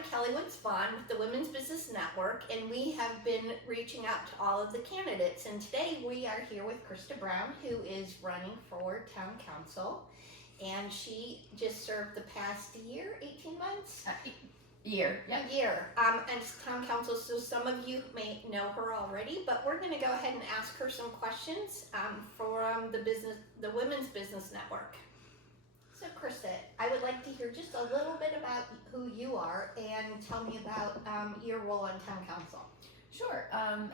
I'm Kelly Woods Vaughn with the Women's Business Network, and we have been reaching out to all of the candidates. And today we are here with Krista Brown, who is running for town council, and she just served the past year, 18 months? Year, yeah. A year, as town council, so some of you may know her already, but we're going to go ahead and ask her some questions from the Women's Business Network. So Krista, I would like to hear just a little bit about who you are and tell me about your role on town council. Sure.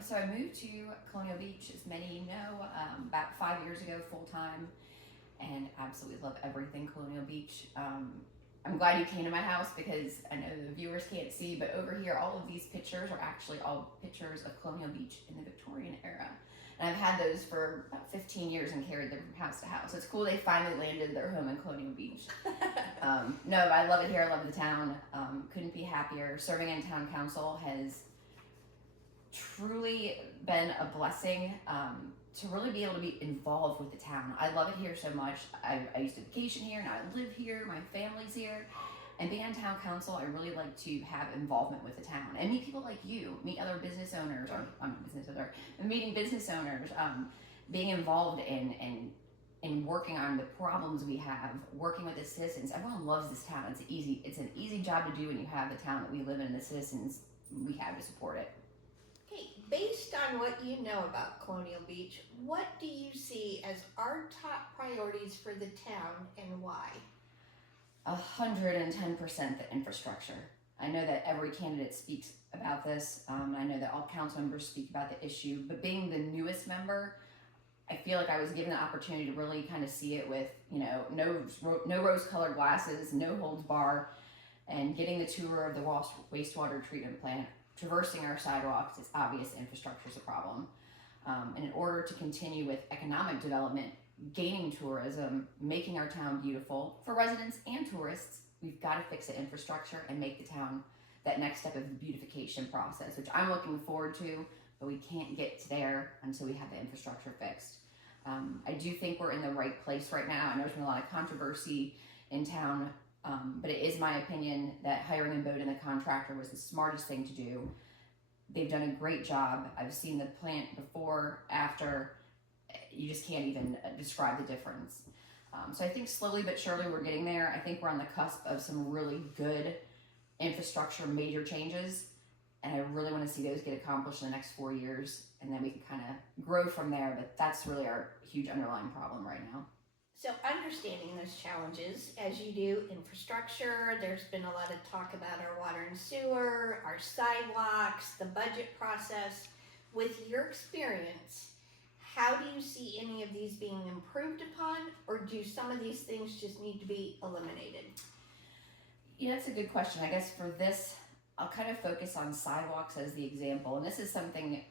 So I moved to Colonial Beach, as many know, about 5 years ago, full time, and absolutely love everything Colonial Beach. I'm glad you came to my house because I know the viewers can't see, but over here, all of these pictures are actually all pictures of Colonial Beach in the Victorian era. And I've had those for about 15 years and carried them from house to house. So it's cool they finally landed their home in Colonial Beach. No, I love it here. I love the town. Couldn't be happier. Serving in town council has truly been a blessing to really be able to be involved with the town. I love it here so much. I used to vacation here, now I live here, my family's here. And being on town council, I really like to have involvement with the town and meet people like you, meet other business owners, or I'm a business owner, meeting business owners, being involved in working on the problems we have, working with the citizens. Everyone loves this town. It's an easy job to do when you have the town that we live in and the citizens we have to support it. Okay, based on what you know about Colonial Beach, what do you see as our top priorities for the town and why? 110% the infrastructure. I know that every candidate speaks about this. I know that all council members speak about the issue, but being the newest member, I feel like I was given the opportunity to really kind of see it with, no rose-colored glasses, no holds bar, and getting the tour of the wastewater treatment plant, traversing our sidewalks. It's obvious infrastructure is a problem. And in order to continue with economic development, gaining tourism, making our town beautiful for residents and tourists, we've got to fix the infrastructure and make the town that next step of the beautification process, which I'm looking forward to, but we can't get to there until we have the infrastructure fixed. I do think we're in the right place right now. I know there's been a lot of controversy in town, but it is my opinion that hiring and voting the contractor was the smartest thing to do. They've done a great job. I've seen the plant before, after. You just can't even describe the difference. So I think slowly but surely we're getting there. I think we're on the cusp of some really good infrastructure major changes, and I really want to see those get accomplished in the next 4 years, and then we can kind of grow from there, but that's really our huge underlying problem right now. So understanding those challenges, as you do infrastructure, there's been a lot of talk about our water and sewer, our sidewalks, the budget process. With your experience, how do you see any of these being improved upon, or do some of these things just need to be eliminated? Yeah, that's a good question. I guess for this, I'll kind of focus on sidewalks as the example. And this is something,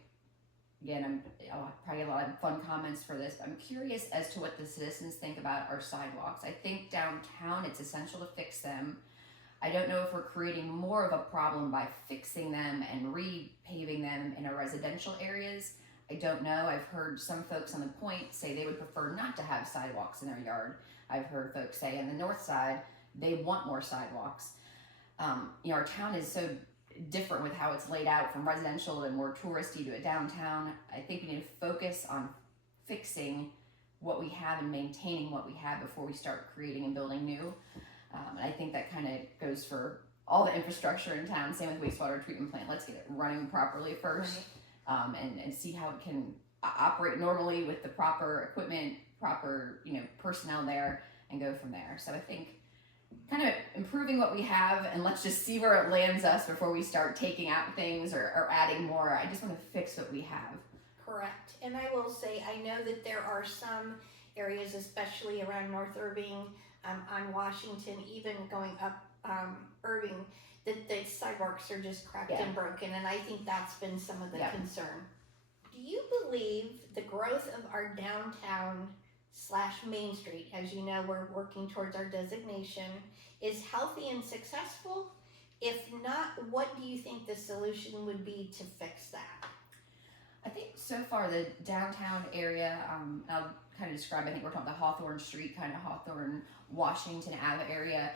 again, I'll probably get a lot of fun comments for this, but I'm curious as to what the citizens think about our sidewalks. I think downtown, it's essential to fix them. I don't know if we're creating more of a problem by fixing them and repaving them in our residential areas. I don't know. I've heard some folks on the point say they would prefer not to have sidewalks in their yard. I've heard folks say on the north side, they want more sidewalks. Our town is so different with how it's laid out, from residential and more touristy to a downtown. I think we need to focus on fixing what we have and maintaining what we have before we start creating and building new. And I think that kind of goes for all the infrastructure in town. Same with wastewater treatment plant. Let's get it running properly first. Right. And see how it can operate normally with the proper equipment, proper personnel there, and go from there. So I think kind of improving what we have, and let's just see where it lands us before we start taking out things or adding more. I just want to fix what we have. Correct. And I will say, I know that there are some areas, especially around North Irving, on Washington, even going up Irving, that the sidewalks are just cracked and broken, and I think that's been some of the concern. Do you believe the growth of our downtown / Main Street, as you know, we're working towards our designation, is healthy and successful? If not, what do you think the solution would be to fix that? I think so far the downtown area, I'll kind of describe, I think we're talking about the Hawthorne Street, kind of Hawthorne, Washington Ave area.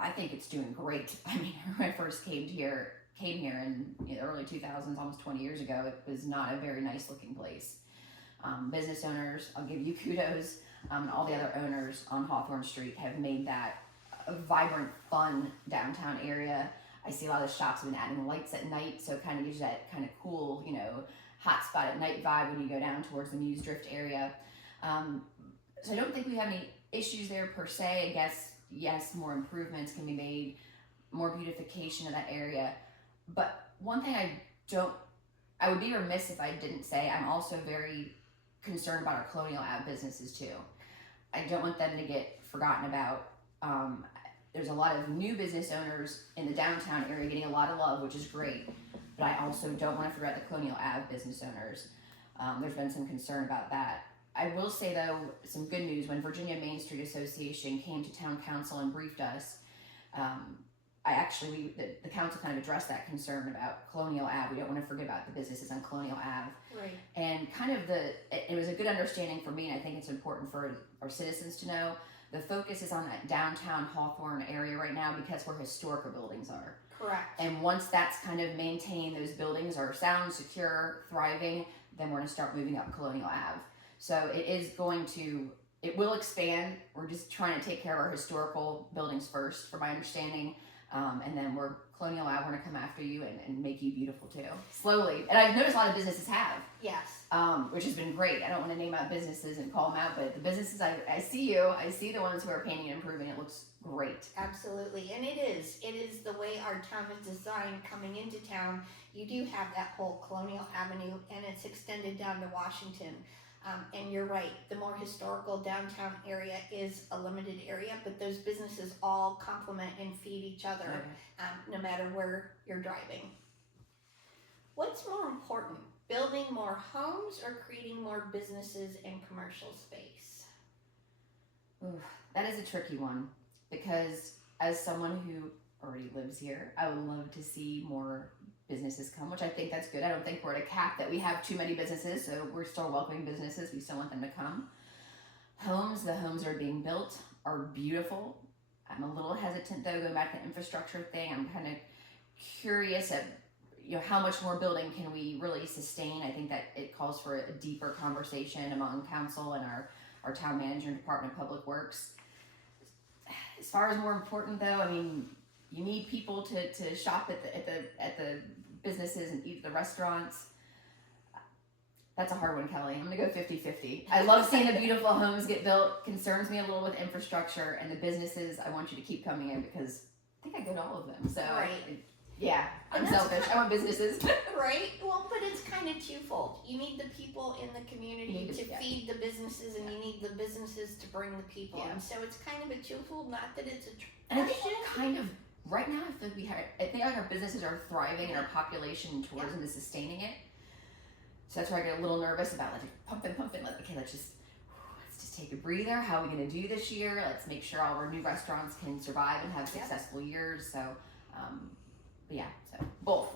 I think it's doing great. I mean, when I first came here in the early 2000s, almost 20 years ago, it was not a very nice looking place. Business owners, I'll give you kudos, and all the other owners on Hawthorne Street have made that a vibrant, fun downtown area. I see a lot of the shops have been adding lights at night, so it kind of gives you that kind of cool, hot spot at night vibe when you go down towards the Muse Drift area. So I don't think we have any issues there per se. I guess, yes, more improvements can be made, more beautification of that area. But one thing I would be remiss if I didn't say, I'm also very concerned about our Colonial Ave businesses too. I don't want them to get forgotten about. There's a lot of new business owners in the downtown area getting a lot of love, which is great. But I also don't want to forget the Colonial Ave business owners. There's been some concern about that. I will say though, some good news. When Virginia Main Street Association came to town council and briefed us, the council kind of addressed that concern about Colonial Ave. We don't want to forget about the businesses on Colonial Ave. Right. And it was a good understanding for me, and I think it's important for our citizens to know, the focus is on that downtown Hawthorne area right now because where historical buildings are. Correct. And once that's kind of maintained, those buildings are sound, secure, thriving, then we're going to start moving up Colonial Ave. So it will expand. We're just trying to take care of our historical buildings first, from my understanding. And then Colonial Ave, we're going to come after you and make you beautiful too. Slowly. And I've noticed a lot of businesses have. Yes. Which has been great. I don't want to name out businesses and call them out, but the businesses, I see the ones who are painting and improving. It looks great. Absolutely. And it is the way our town is designed coming into town. You do have that whole Colonial Avenue, and it's extended down to Washington. And you're right, the more historical downtown area is a limited area, but those businesses all complement and feed each other, no matter where you're driving. What's more important, building more homes or creating more businesses and commercial space? Ooh, that is a tricky one, because as someone who already lives here, I would love to see more businesses come, which I think that's good. I don't think we're at a cap that we have too many businesses, so we're still welcoming businesses. We still want them to come. The homes are being built are beautiful. I'm a little hesitant though, going back to the infrastructure thing. I'm kind of curious at how much more building can we really sustain. I think that it calls for a deeper conversation among council and our town manager and Department of Public Works. As far as more important though, I mean, you need people to shop at the businesses and eat at the restaurants. That's a hard one, Kelly. I'm gonna go 50-50. I love seeing the beautiful homes get built. Concerns me a little with infrastructure, and the businesses, I want you to keep coming in because I think I go to all of them. So Right. I'm selfish. I want businesses. Right? Well, but it's kind of twofold. You need the people in the community to feed the businesses, and you need the businesses to bring the people. Yeah. And so it's kind of a twofold, not that it's a And I think we're kind of, right now, I think like our businesses are thriving and our population and tourism is sustaining it. So that's where I get a little nervous about pumping. Let's just take a breather. How are we going to do this year? Let's make sure all our new restaurants can survive and have successful years. So, so both.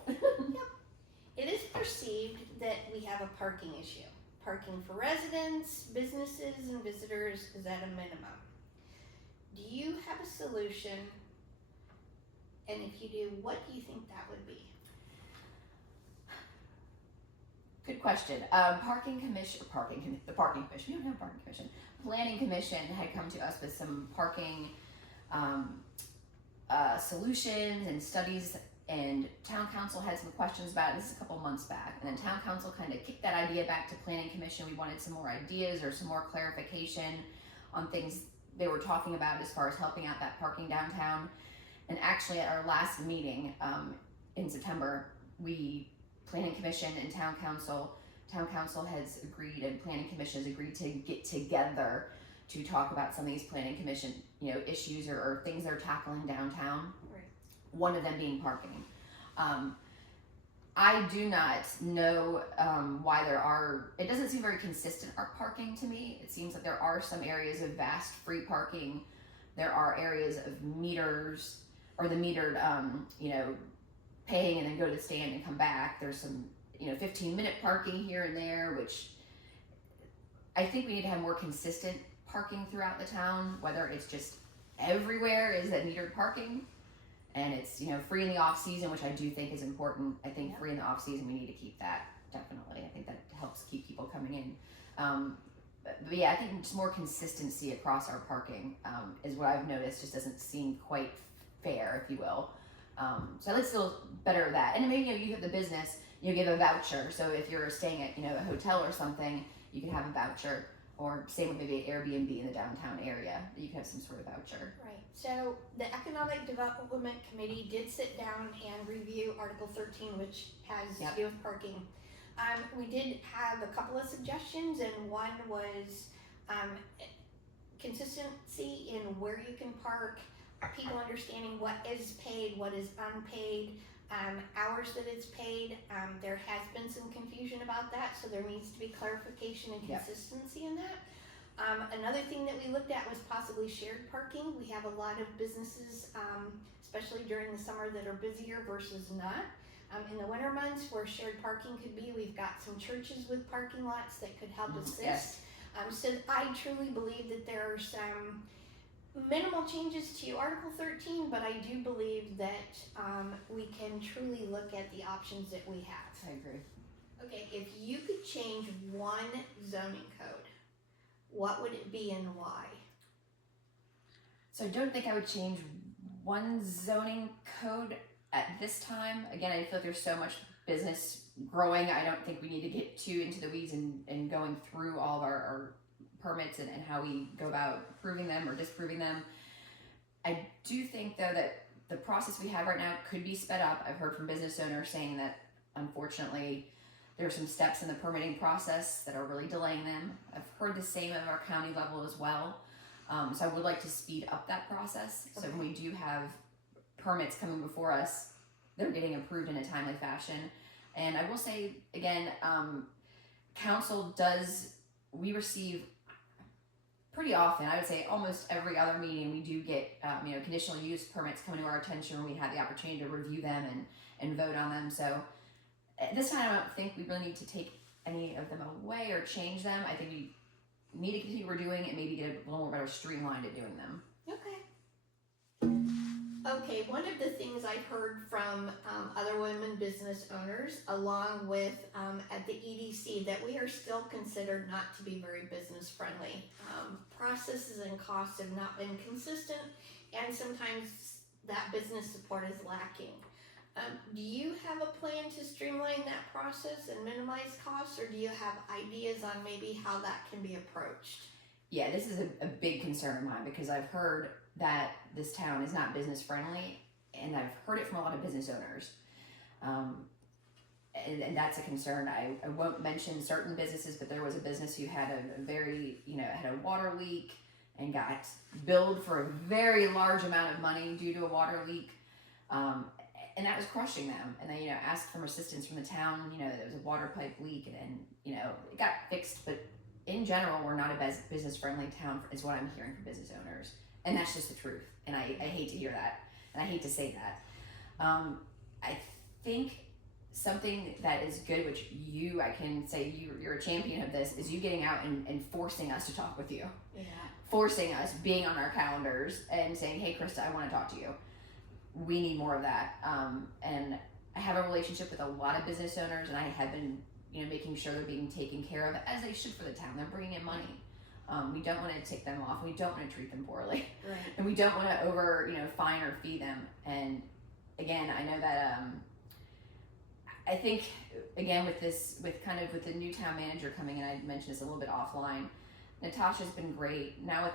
It is perceived that we have a parking issue. Parking for residents, businesses, and visitors is at a minimum. Do you have a solution? And if you do, what do you think that would be? Good question. The parking commission. We don't have a parking commission. Planning commission had come to us with some parking solutions and studies, and town council had some questions about it. This is a couple months back, and then town council kind of kicked that idea back to planning commission. We wanted some more ideas or some more clarification on things they were talking about as far as helping out that parking downtown. And actually, at our last meeting in September, planning commission and town council has agreed, and planning commission has agreed to get together to talk about some of these planning commission issues or things they're tackling downtown. Right. One of them being parking. I do not know why it doesn't seem very consistent, our parking to me. It seems like there are some areas of vast free parking. There are areas of meters, or the metered, paying and then go to the stand and come back. There's some, 15-minute parking here and there, which I think we need to have more consistent parking throughout the town, whether it's just everywhere is that metered parking, and it's, you know, free in the off season, which I do think is important. I think free in the off season, we need to keep that, definitely. I think that helps keep people coming in. But yeah, I think just more consistency across our parking is what I've noticed. Just doesn't seem quite fair, if you will. So I'd like to feel better at that. And maybe, you know, you have the business, you give a voucher. So if you're staying at, you know, a hotel or something, you can have a voucher. Or same with maybe an Airbnb in the downtown area, you can have some sort of voucher. Right. So the Economic Development Committee did sit down and review Article 13, which has to do with parking. We did have a couple of suggestions, and one was consistency in where you can park, people understanding what is paid, what is unpaid, hours that it's paid. There has been some confusion about that, so there needs to be clarification and consistency in that. Another thing that we looked at was possibly shared parking. We have a lot of businesses, especially during the summer, that are busier versus not. In the winter months, where shared parking could be, we've got some churches with parking lots that could help assist. Yes. So I truly believe that there are some minimal changes to Article 13, but I do believe that we can truly look at the options that we have. I agree. Okay, if you could change one zoning code, what would it be and why? So I don't think I would change one zoning code at this time. Again, I feel like there's so much business growing. I don't think we need to get too into the weeds and going through all of our permits and how we go about approving them or disproving them. I do think, though, that the process we have right now could be sped up. I've heard from business owners saying that, unfortunately, there are some steps in the permitting process that are really delaying them. I've heard the same at our county level as well. So I would like to speed up that process. So when we do have permits coming before us, they're getting approved in a timely fashion. And I will say, again, council we receive pretty often, I would say almost every other meeting, we do get, conditional use permits coming to our attention where we have the opportunity to review them and vote on them. So at this time, I don't think we really need to take any of them away or change them. I think we need to continue what we're doing and maybe get a little more better streamlined at doing them. Okay, one of the things I've heard from other women business owners, along with at the EDC, that we are still considered not to be very business friendly. Processes and costs have not been consistent, and sometimes that business support is lacking. Do you have a plan to streamline that process and minimize costs, or do you have ideas on maybe how that can be approached? Yeah, this is a big concern of mine because I've heard that this town is not business friendly, and I've heard it from a lot of business owners. And that's a concern. I won't mention certain businesses, but there was a business who had a very, had a water leak and got billed for a very large amount of money due to a water leak. And that was crushing them. And they, asked for assistance from the town. There was a water pipe leak, and it got fixed. But in general, we're not a business friendly town, is what I'm hearing from business owners. And that's just the truth. And I hate to hear that. And I hate to say that. I think something that is good, which I can say you're a champion of this, is you getting out and forcing us to talk with you. Yeah. Forcing us, being on our calendars and saying, hey, Krista, I want to talk to you. We need more of that. And I have a relationship with a lot of business owners, and I have been, making sure they're being taken care of as they should for the town. They're bringing in money. We don't want to take them off. We don't want to treat them poorly. Right. And we don't want to fine or fee them. And again, I know that, I think, again, with the new town manager coming in, I mentioned this a little bit offline, Natasha's been great. Now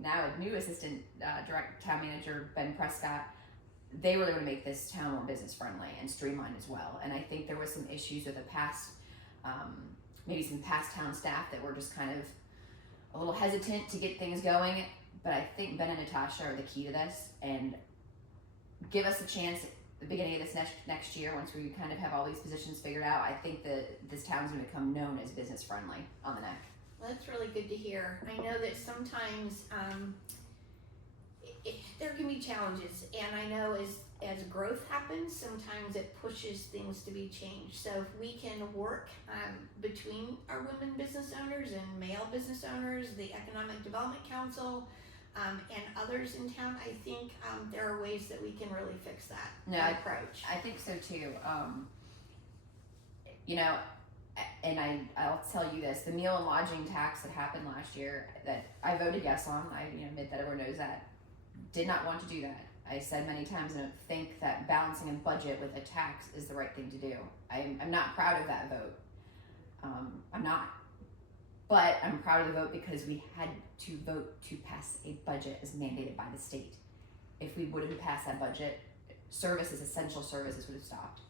now a new assistant direct town manager, Ben Prescott, they really want to make this town more business friendly and streamlined as well. And I think there was some issues with the past, maybe some past town staff that were just kind of a little hesitant to get things going. But I think Ben and Natasha are the key to this, and give us a chance at the beginning of this next year, once we kind of have all these positions figured out. I think that this town's going to become known as business friendly on the neck. Well, that's really good to hear. I know that sometimes there can be challenges, and I know as growth happens, sometimes it pushes things to be changed. So if we can work between our women business owners and male business owners, the Economic Development Council, and others in town, I think there are ways that we can really fix that approach. I think so too. You know, and I'll tell you this: the meal and lodging tax that happened last year, that I voted yes on. I admit that everyone knows that. Did not want to do that. I said many times, I don't think that balancing a budget with a tax is the right thing to do. I'm not proud of that vote. I'm not. But I'm proud of the vote because we had to vote to pass a budget as mandated by the state. If we wouldn't have passed that budget, essential services would have stopped.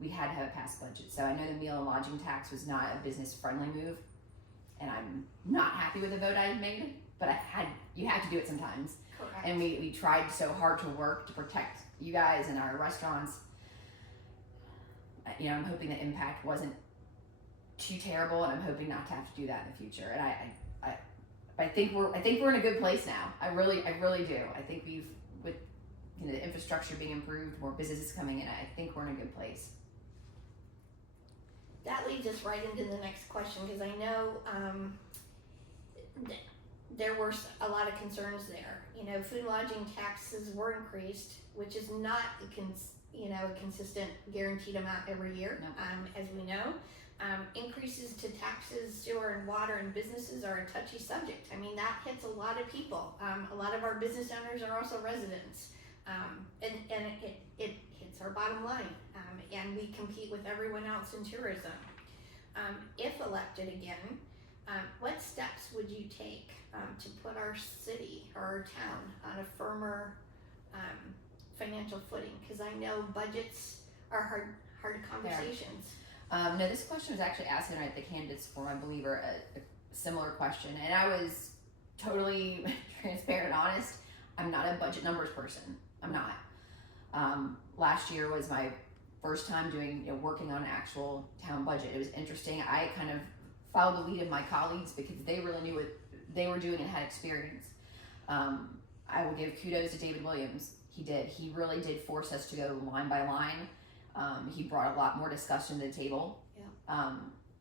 We had to have a passed budget. So I know the meal and lodging tax was not a business-friendly move, and I'm not happy with the vote I made, but you have to do it sometimes. Correct. And we tried so hard to work to protect you guys and our restaurants. I'm hoping the impact wasn't too terrible, and I'm hoping not to have to do that in the future. And I think we're in a good place now. I really do. I think with the infrastructure being improved, more businesses coming in, I think we're in a good place. That leads us right into the next question, because I know there were a lot of concerns there. Food lodging taxes were increased, which is not a consistent guaranteed amount every year, no. As we know. Increases to taxes, sewer and water and businesses are a touchy subject. That hits a lot of people. A lot of our business owners are also residents. And it hits our bottom line. And we compete with everyone else in tourism. If elected again, what steps would you take to put our city or our town on a firmer financial footing? Because I know budgets are hard conversations. No, this question was actually asked at the candidates forum, I believe, or a similar question, and I was totally transparent and honest. I'm not a budget numbers person. I'm not. Last year was my first time working on an actual town budget. It was interesting. I kind of followed the lead of my colleagues because they really knew what they were doing and had experience. I will give kudos to David Williams. He did. He really did force us to go line by line. He brought a lot more discussion to the table. Yeah.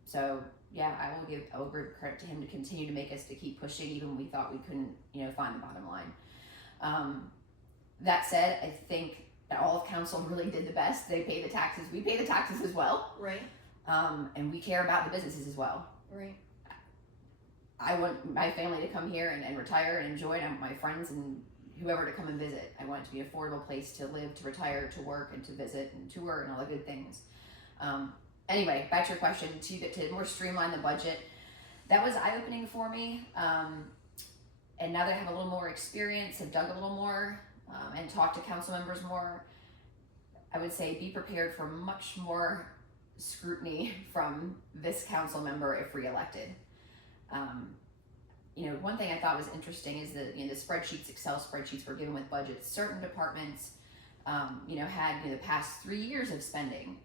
So yeah, I will give credit to him to continue to make us to keep pushing even when we thought we couldn't, find the bottom line. That said, I think that all of council really did the best. They pay the taxes. We pay the taxes as well. Right. And we care about the businesses as well. Right. I want my family to come here and retire and enjoy it. I want my friends and whoever to come and visit. I want it to be an affordable place to live, to retire, to work, and to visit and tour and all the good things. Anyway, back to your question, to more streamline the budget. That was eye-opening for me. And now that I have a little more experience, have dug a little more, and talked to council members more, I would say be prepared for much more scrutiny from this council member if reelected. One thing I thought was interesting is that the spreadsheets, Excel spreadsheets were given with budgets. Certain departments, had the past 3 years of spending,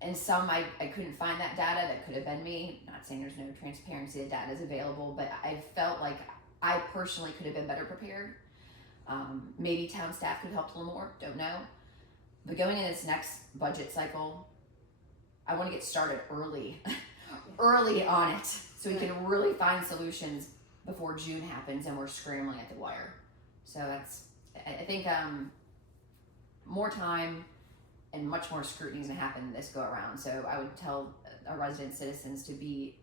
and some I couldn't find that data. That could have been me. Not saying there's no transparency. The data is available, but I felt like I personally could have been better prepared. Maybe town staff could have helped a little more. Don't know. But going into this next budget cycle, I want to get started early on it, so we can really find solutions before June happens and we're scrambling at the wire. So I think more time and much more scrutiny is going to happen this go around. So I would tell our resident citizens to be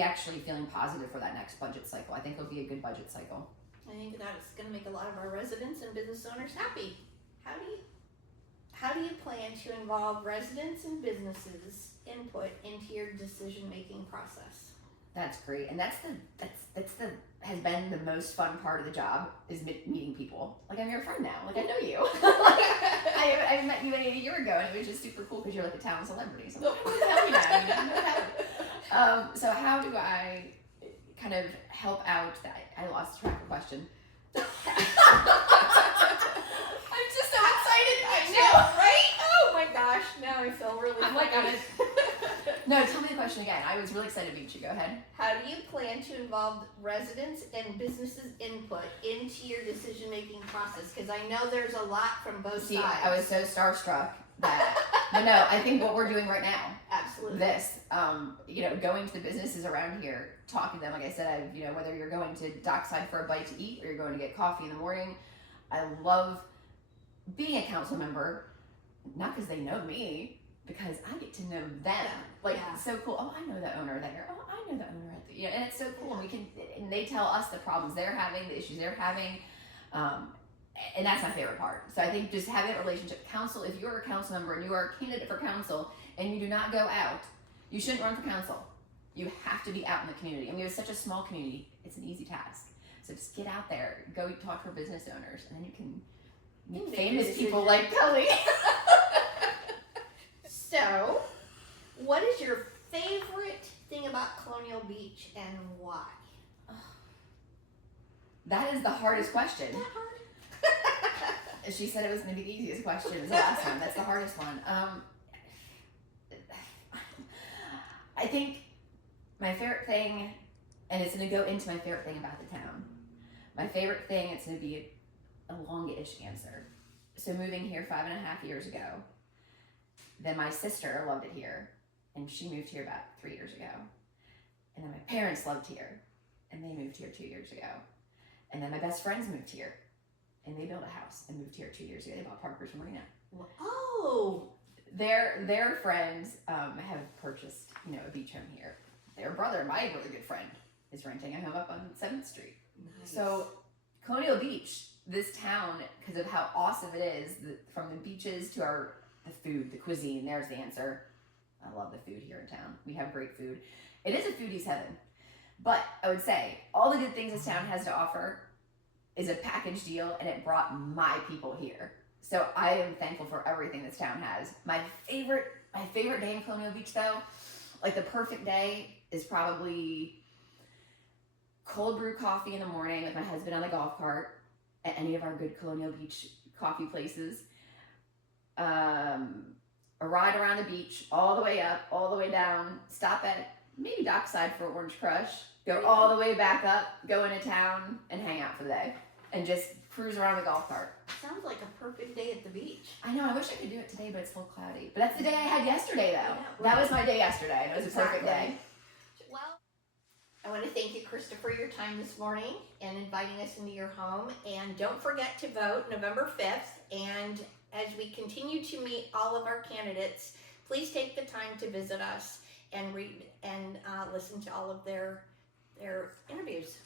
actually feeling positive for that next budget cycle. I think it'll be a good budget cycle. I think that's going to make a lot of our residents and business owners happy. How do you plan to involve residents and businesses input into your decision-making process? That's great, and that's has been the most fun part of the job is meeting people. Like, I'm your friend now. Like, I know you. I met you a year ago, and it was just super cool because you're like a town celebrity. So I'm like, what the hell, so how do I kind of help out? I lost track of the question. I'm just so excited. I know, right? Oh my gosh! Now I feel really. I'm like on it. No, tell me the question again. I was really excited to meet you. Go ahead. How do you plan to involve residents and businesses' input into your decision-making process? Because I know there's a lot from both sides. I was so starstruck that, but no, I think what we're doing right now. Absolutely. Absolutely. this. Going to the businesses around here, talking to them. Like I said, whether you're going to Dockside for a bite to eat or you're going to get coffee in the morning, I love being a council member, not because they know me, because I get to know them. It's so cool. Oh, I know the owner there. Oh, I know the owner at the, and it's so cool. And and they tell us the problems they're having, the issues they're having. And that's my favorite part. So I think just having that relationship. Council, if you're a council member and you are a candidate for council and you do not go out, you shouldn't run for council. You have to be out in the community. I mean, it's such a small community, it's an easy task. So just get out there, go talk to business owners, and then you can meet famous people like Kelly. So, what is your favorite thing about Colonial Beach and why? That is the hardest question. Is that hard? She said it was going to be the easiest question. It was the last one. That's the hardest one. I think my favorite thing, and it's going to go into my favorite thing about the town. My favorite thing, it's going to be a longish answer. So moving here 5.5 years ago, then my sister loved it here, and she moved here about 3 years ago. And then my parents loved here, and they moved here 2 years ago. And then my best friends moved here, and they built a house and moved here 2 years ago. They bought Parker's Marina. Oh, Their friends have purchased, a beach home here. Their brother, my really good friend, is renting a home up on 7th Street. nice. So Colonial Beach, this town, because of how awesome it is, from the beaches to the food, the cuisine, there's the answer. I love the food here in town. We have great food. It is a foodie's heaven. But I would say all the good things this town has to offer is a package deal, and it brought my people here. So I am thankful for everything this town has. My favorite day in Colonial Beach, though, like the perfect day, is probably cold brew coffee in the morning with my husband on the golf cart at any of our good Colonial Beach coffee places. A ride around the beach, all the way up, all the way down, stop at maybe Dockside for Orange Crush, go all the way back up, go into town, and hang out for the day, and just cruise around the golf cart. Sounds like a perfect day at the beach. I know, I wish I could do it today, but it's a little cloudy. But that's the day I had yesterday, though. Yeah, That was my day yesterday, and it was a perfect day. Well, I want to thank you, Krista, for your time this morning and inviting us into your home. And don't forget to vote November 5th. And as we continue to meet all of our candidates, please take the time to visit us and read and listen to all of their interviews.